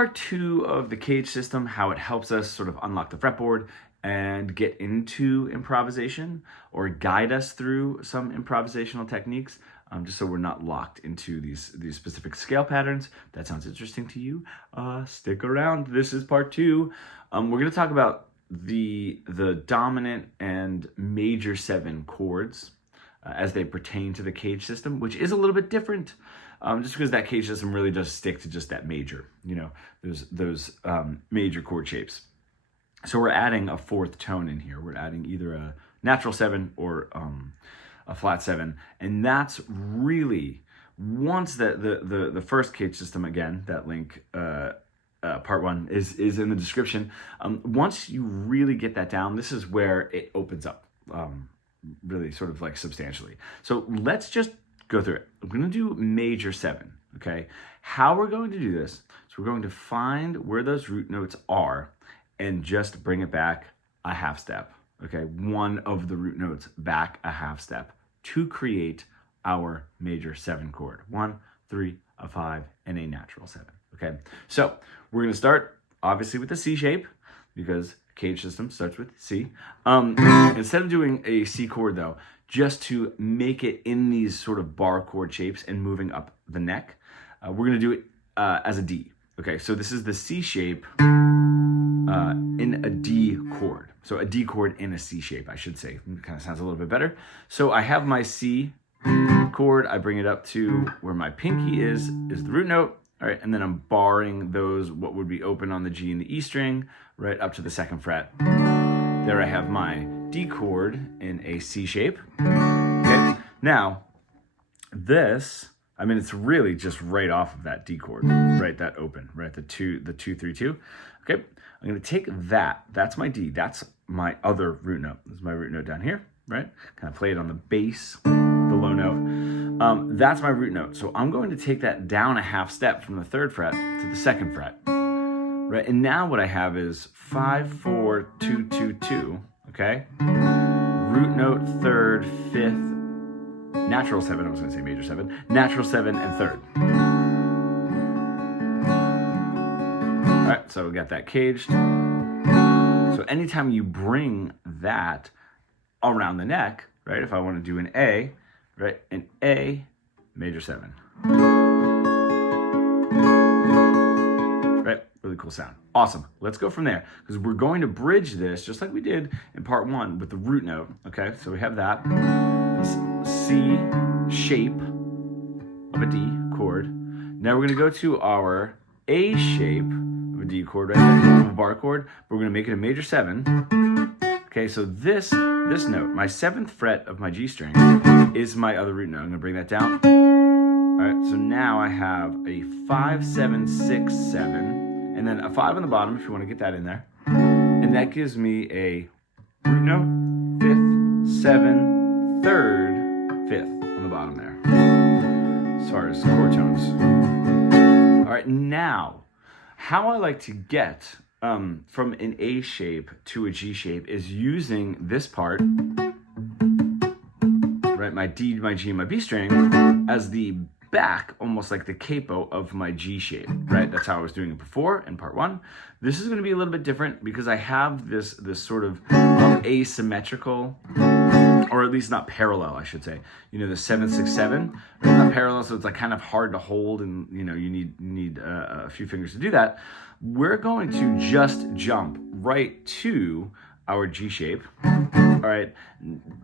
Part 2 of the cage system, how it helps us sort of unlock the fretboard and get into improvisation or guide us through some improvisational techniques, just so we're not locked into these specific scale patterns. That sounds interesting to you? Stick around. This is part 2. We're going to talk about the dominant and major 7 chords as they pertain to the cage system, which is a little bit different. Just because that cage system really does stick to just that major, those major chord shapes. So we're adding a 4th tone in here. We're adding either a natural 7 or a flat 7. And that's really, once the first cage system, again, that link, part 1 is in the description. Once you really get that down, this is where it opens up really sort of like substantially. So let's just go through it. I'm going to do major 7, okay? How we're going to do this, so we're going to find where those root notes are and just bring it back a half step, okay? One of the root notes back a half step to create our major 7 chord. 1, 3, a 5, and a natural 7, okay? So we're going to start, obviously, with the C shape because cage system starts with C. Instead of doing a C chord, though, just to make it in these sort of bar chord shapes and moving up the neck, we're going to do it as a D. Okay, so this is the C shape in a D chord. So a D chord in a C shape, I should say. It kind of sounds a little bit better. So I have my C chord. I bring it up to where my pinky is the root note. All right, and then I'm barring those, what would be open on the G and the E string, right up to the 2nd fret. There I have my D chord in a C shape. Okay, now this, I mean, it's really just right off of that D chord, right? That open, right? The 2, 3, 2. Okay, I'm gonna take that. That's my D. That's my other root note. This is my root note down here, right? Kind of play it on the bass, the low note. That's my root note. So I'm going to take that down a half step from the 3rd fret to the 2nd fret, right? And now what I have is 5, 4, 2, 2, 2. Okay, root note 3rd, 5th, natural 7, I was going to say major 7, natural 7, and 3rd. All right, so we got that caged. So anytime you bring that around the neck, right, if I want to do an A, right, an A, major 7. Right, really cool sound. Awesome. Let's go from there because we're going to bridge this just like we did in part 1 with the root note. Okay, so we have that this C shape of a D chord. Now we're going to go to our A shape of a D chord, right? That's a bar chord, but we're going to make it a major 7. Okay, so this note, my 7th fret of my G string, is my other root note. I'm going to bring that down. All right, so now I have a 5, 7, 6, 7. And then a 5 on the bottom if you want to get that in there. And that gives me a root note, 5th, 7, 3rd, 5th on the bottom there. As far as chord tones. All right, now, how I like to get from an A shape to a G shape is using this part, right, my D, my G, my B string, as the back, almost like the capo of my G shape, right? That's how I was doing it before in part 1. This is going to be a little bit different because I have this sort of asymmetrical, or at least not parallel, I should say. The 7, 6, 7. It's not parallel, so it's like kind of hard to hold, and you need a few fingers to do that. We're going to just jump right to our G shape. All right,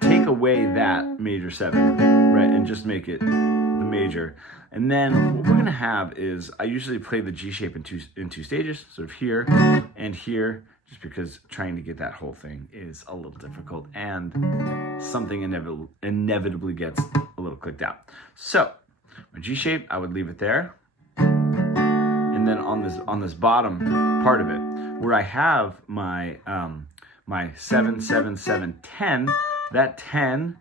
take away that major 7, right, and just make it major. And then what we're going to have is, I usually play the G shape in two stages, sort of here and here, just because trying to get that whole thing is a little difficult and something inevitably gets a little clicked out. So my G shape, I would leave it there. And then on this bottom part of it, where I have my my 7, 7, 7, 10, that 10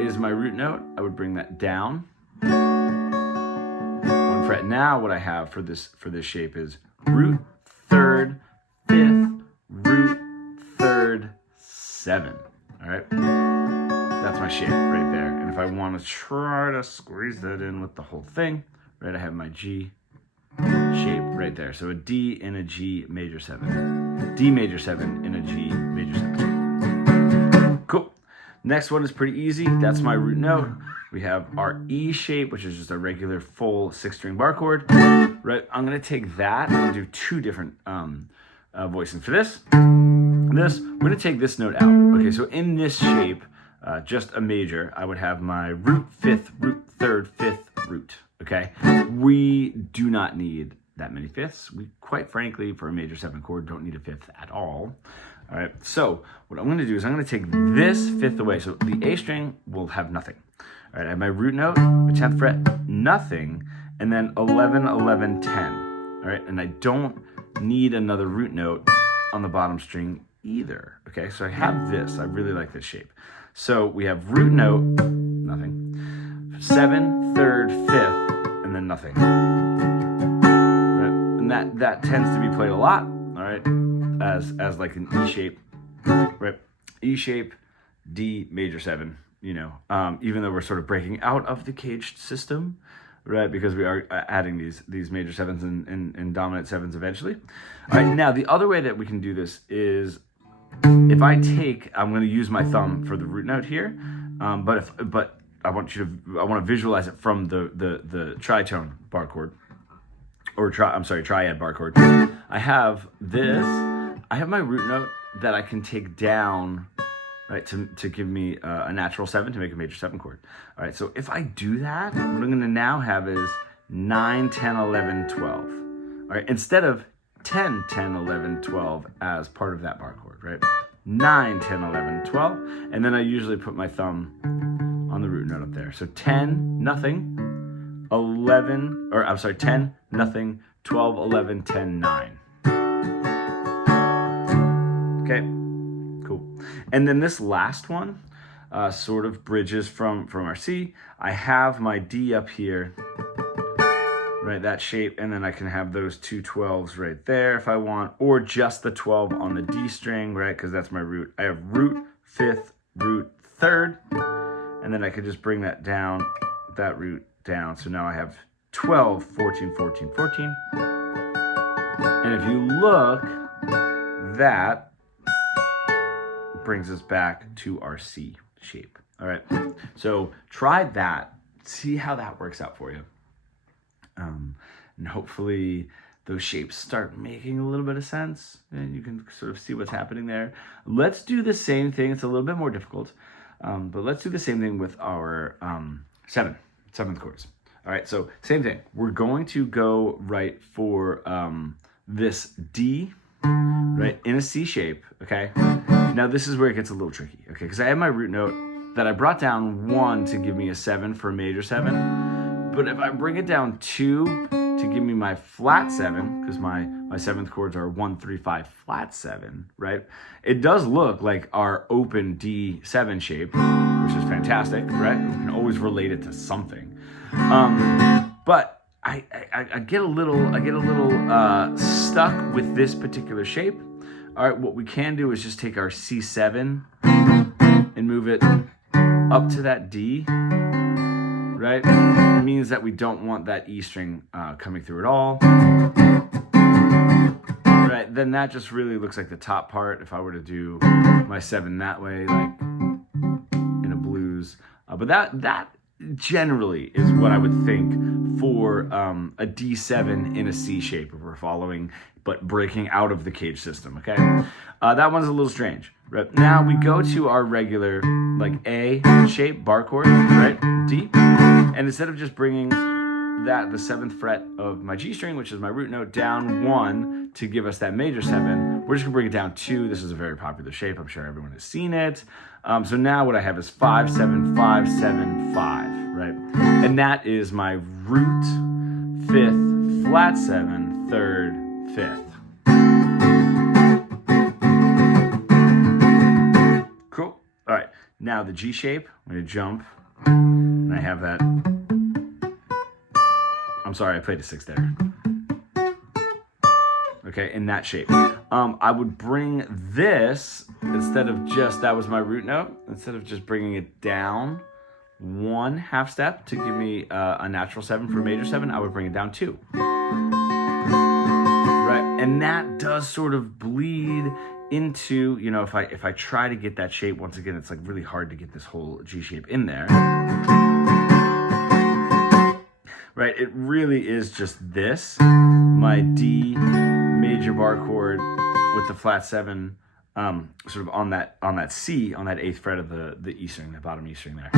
is my root note. I would bring that down 1 fret. Now what I have for this shape is root 3rd, 5th, root 3rd, 7. All right, that's my shape right there. And if I want to try to squeeze that in with the whole thing, right, I have my G, shape right there. So a D and a G major 7. D major 7 and a G major 7. Cool. Next one is pretty easy. That's my root note. We have our E shape, which is just a regular full 6-string bar chord. Right. I'm going to take that and do 2 different voicing for this. We're going to take this note out. Okay, so in this shape, just a major, I would have my root 5th, root 3rd, 5th, root. Okay, we do not need that many fifths. We, quite frankly, for a major 7 chord, don't need a 5th at all. All right, so what I'm going to do is I'm going to take this 5th away. So the A string will have nothing. All right, I have my root note, my 10th fret, nothing, and then 11, 11, 10. All right, and I don't need another root note on the bottom string either. Okay, so I have this. I really like this shape. So we have root note, nothing, 7, 3rd, 5th, and then nothing. Right? And that tends to be played a lot, all right, as like an E shape, right? E shape, D major 7, you know, even though we're sort of breaking out of the caged system, right? Because we are adding these major 7s and dominant 7s eventually. All right, now the other way that we can do this is if I take, I'm going to use my thumb for the root note here, but I want to visualize it from the tritone bar chord, or triad bar chord. I have my root note that I can take down, right, to give me a natural 7 to make a major 7 chord. All right, so if I do that, what I'm going to now have is 9, 10, 11, 12. All right, instead of 10, 10, 11, 12 as part of that bar chord, right? 9, 10, 11, 12. And then I usually put my thumb on the root note up there. So 10, nothing, 10, nothing, 12, 11, 10, 9. Okay, cool. And then this last one sort of bridges from our C. I have my D up here, right, that shape, and then I can have those 2 12s right there if I want, or just the 12 on the D string, right, because that's my root. I have root 5th, root 3rd, and then I could just bring that down, that root down. So now I have 12, 14, 14, 14. And if you look, that brings us back to our C shape. All right, so try that, see how that works out for you. And hopefully those shapes start making a little bit of sense and you can sort of see what's happening there. Let's do the same thing. It's a little bit more difficult, but let's do the same thing with our 7th chords. All right, so same thing. We're going to go right for this D, right, in a C shape, okay? Now this is where it gets a little tricky, okay? Because I have my root note that I brought down 1 to give me a 7 for a major 7. But if I bring it down 2 to give me my flat 7, because my 7th chords are 1, 3, 5, flat 7, right? It does look like our open D7 shape, which is fantastic, right? We can always relate it to something. But I get a little stuck with this particular shape. All right, what we can do is just take our C7 and move it up to that D. Right? It means that we don't want that E string coming through at all. Right? Then that just really looks like the top part if I were to do my 7 that way, like in a blues. But that generally is what I would think for a D7 in a C shape if we're following, but breaking out of the cage system, okay? That one's a little strange. Right? Now we go to our regular, like A shape bar chord, right? D. And instead of just bringing the 7th fret of my G string, which is my root note, down 1 to give us that major 7, we're just gonna bring it down 2. This is a very popular shape. I'm sure everyone has seen it. So now what I have is 5, 7, 5, 7, 5, right? And that is my root 5th, flat 7, 3rd, 5th. Cool. All right, now the G shape, I'm gonna jump, and I have that. I'm sorry, I played a 6 there. Okay, in that shape. I would bring this, instead of just, that was my root note, instead of just bringing it down 1 half step to give me a natural 7 for a major 7, I would bring it down 2. And that does sort of bleed into, you know, if I try to get that shape, once again, it's like really hard to get this whole G shape in there. Right, it really is just this, my D major bar chord with the flat 7, sort of on that C, on that 8th fret of the E string, the bottom E string there.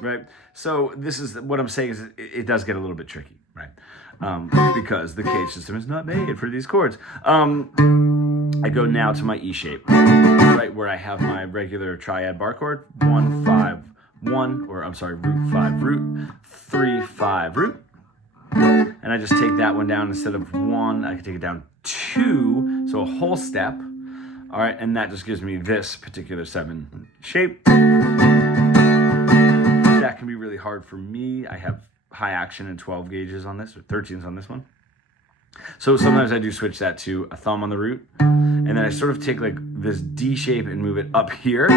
Right, so this is what I'm saying is it does get a little bit tricky, right? Because the cage system is not made for these chords. I go now to my E shape, right, where I have my regular triad bar chord, 1, 5, 1, or I'm sorry, root 5, root 3, 5, root. And I just take that one down. Instead of 1, I can take it down 2, so a whole step. All right, and that just gives me this particular 7 shape. That can be really hard for me. I have high action and 12 gauges on this, or 13s on this one. So sometimes I do switch that to a thumb on the root, and then I sort of take like this D shape and move it up here.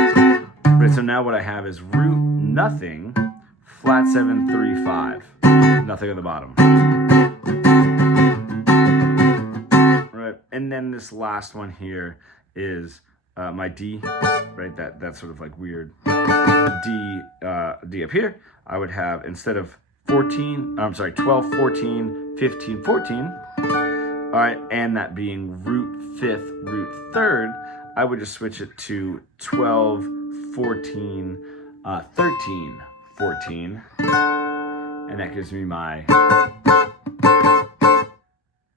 But so now what I have is root, nothing, flat 7, 3, 5, nothing at the bottom. Right, and then this last one here is my D, right? That's sort of like weird D up here. I would have, instead of 12, 14, 15, 14. All right, and that being root 5th, root 3rd, I would just switch it to 12, 14, 13, 14. And that gives me my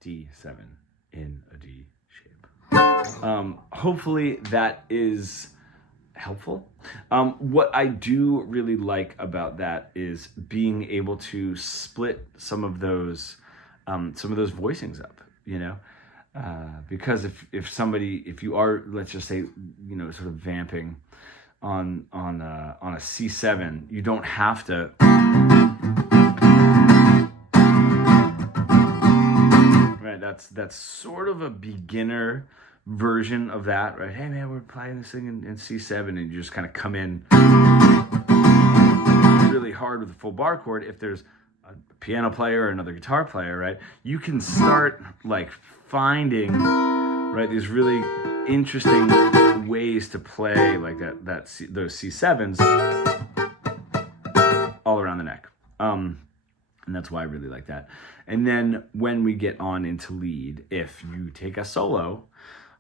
D7 in a D shape. Hopefully that is helpful. What I do really like about that is being able to split some of those voicings up, you know, because if you are, let's just say, you know, sort of vamping on a C7, you don't have to right. That's sort of a beginner version of that, right? Hey man, we're playing this thing in C7, and you just kind of come in really hard with a full bar chord. If there's a piano player or another guitar player, right, you can start like finding, right, these really interesting ways to play like those C7s all around the neck. And that's why I really like that. And then when we get on into lead, if you take a solo,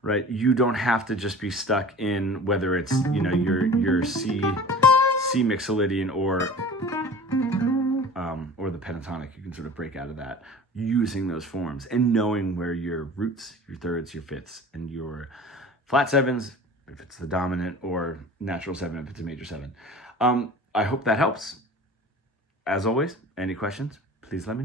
right, you don't have to just be stuck in whether it's, you know, your C mixolydian or the pentatonic. You can sort of break out of that using those forms and knowing where your roots, your thirds, your fifths, and your flat 7s, if it's the dominant, or natural 7 if it's a major 7. I hope that helps. As always, any questions, please let me know.